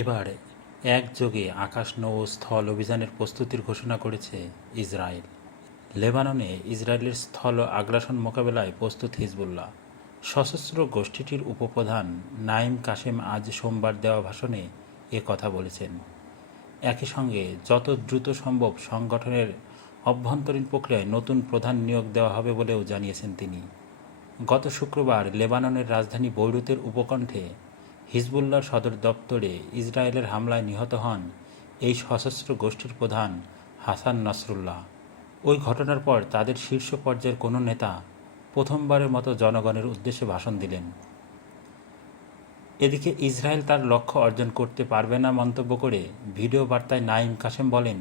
এবার একযোগে আকাশ নৌ স্থল অভিযানের প্রস্তুতির ঘোষণা করেছে ইসরায়েল। লেবাননে ইসরায়েলের স্থল আগ্রাসন মোকাবেলায় প্রস্তুত হিজবুল্লাহ। সশস্ত্র গোষ্ঠীটির উপপ্রধান নাইম কাশেম আজ সোমবার দেওয়া ভাষণে এ কথা বলেছেন। একই সঙ্গে যত দ্রুত সম্ভব সংগঠনের অভ্যন্তরীণ প্রক্রিয়ায় নতুন প্রধান নিয়োগ দেওয়া হবে বলেও জানিয়েছেন তিনি। গত শুক্রবার লেবাননের রাজধানী বৈরুতের উপকণ্ঠে হিজবুল্লাহর সদর দপ্তরে ইসরায়েলের হামলায় নিহত হন এই সশস্ত্র গোষ্ঠীর প্রধান হাসান নাসরুল্লাহ। ওই ঘটনার পর তাদের শীর্ষ পর্যায়ের কোনো নেতা প্রথমবারের মতো জনগণের উদ্দেশ্যে ভাষণ দিলেন। এদিকে ইসরায়েল তার লক্ষ্য অর্জন করতে পারবে না মন্তব্য করে ভিডিও বার্তায় নাইম কাসেম বলেন,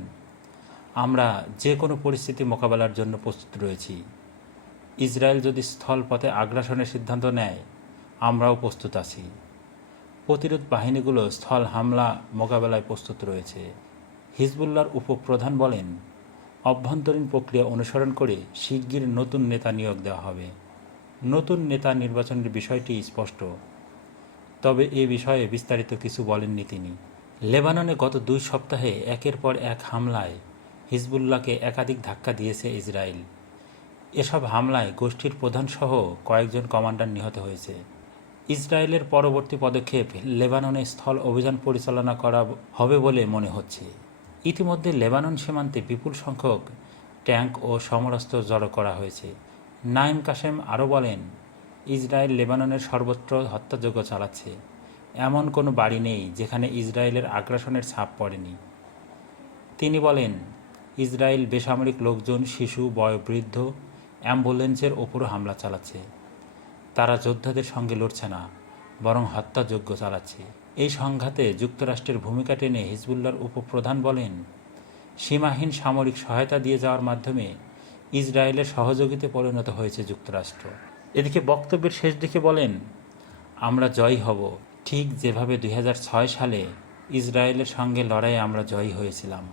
আমরা যে কোনো পরিস্থিতি মোকাবেলার জন্য প্রস্তুত রয়েছি। ইসরায়েল যদি স্থলপথে আগ্রাসনের সিদ্ধান্ত নেয়, আমরাও প্রস্তুত আছি। প্রতিরোধ বাহিনীগুলো স্থল হামলা মোকাবেলায় প্রস্তুত রয়েছে। হিজবুল্লাহর উপপ্রধান বলেন, অভ্যন্তরীণ প্রক্রিয়া অনুসরণ করে শিগগির নতুন নেতা নিয়োগ দেওয়া হবে। নতুন নেতা নির্বাচনের বিষয়টি স্পষ্ট। তবে এ বিষয়ে বিস্তারিত কিছু বলেননি তিনি। লেবাননে গত দুই সপ্তাহে একের পর এক হামলায় হিজবুল্লাহকে একাধিক ধাক্কা দিয়েছে ইসরায়েল। এসব হামলায় গোষ্ঠীর প্রধানসহ কয়েকজন কমান্ডার নিহত হয়েছে। ইসরায়েলের পরবর্তী পদক্ষেপ লেবাননে স্থল অভিযান পরিচালনা করা হবে বলে মনে হচ্ছে। ইতিমধ্যে লেবানন সীমান্তে বিপুল সংখ্যক ট্যাঙ্ক ও সমরাস্ত্র জড়ো করা হয়েছে। নাইম কাসেম আরও বলেন, ইসরায়েল লেবাননের সর্বত্র হত্যাযজ্ঞ চালাচ্ছে। এমন কোনো বাড়ি নেই যেখানে ইসরায়েলের আগ্রাসনের ছাপ পড়েনি। তিনি বলেন, ইসরায়েল বেসামরিক লোকজন, শিশু, বয়োবৃদ্ধ, অ্যাম্বুলেন্সের ওপরও হামলা চালাচ্ছে। তারা যোদ্ধাদের সঙ্গে লড়ছে না, বরং হত্যাযজ্ঞ চালাচ্ছে। এই সংঘাতে যুক্তরাষ্ট্রের ভূমিকা টেনে হিজবুল্লার উপপ্রধান বলেন, সীমাহীন সামরিক সহায়তা দিয়ে যাওয়ার মাধ্যমে ইসরায়েলের সহযোগিতে পরিণত হয়েছে যুক্তরাষ্ট্র। এদিকে বক্তব্যের শেষ দিকে বলেন, আমরা জয়ী হব। ঠিক যেভাবে দু হাজার ছয় সালে ইসরায়েলের সঙ্গে লড়াইয়ে আমরা জয়ী হয়েছিলাম।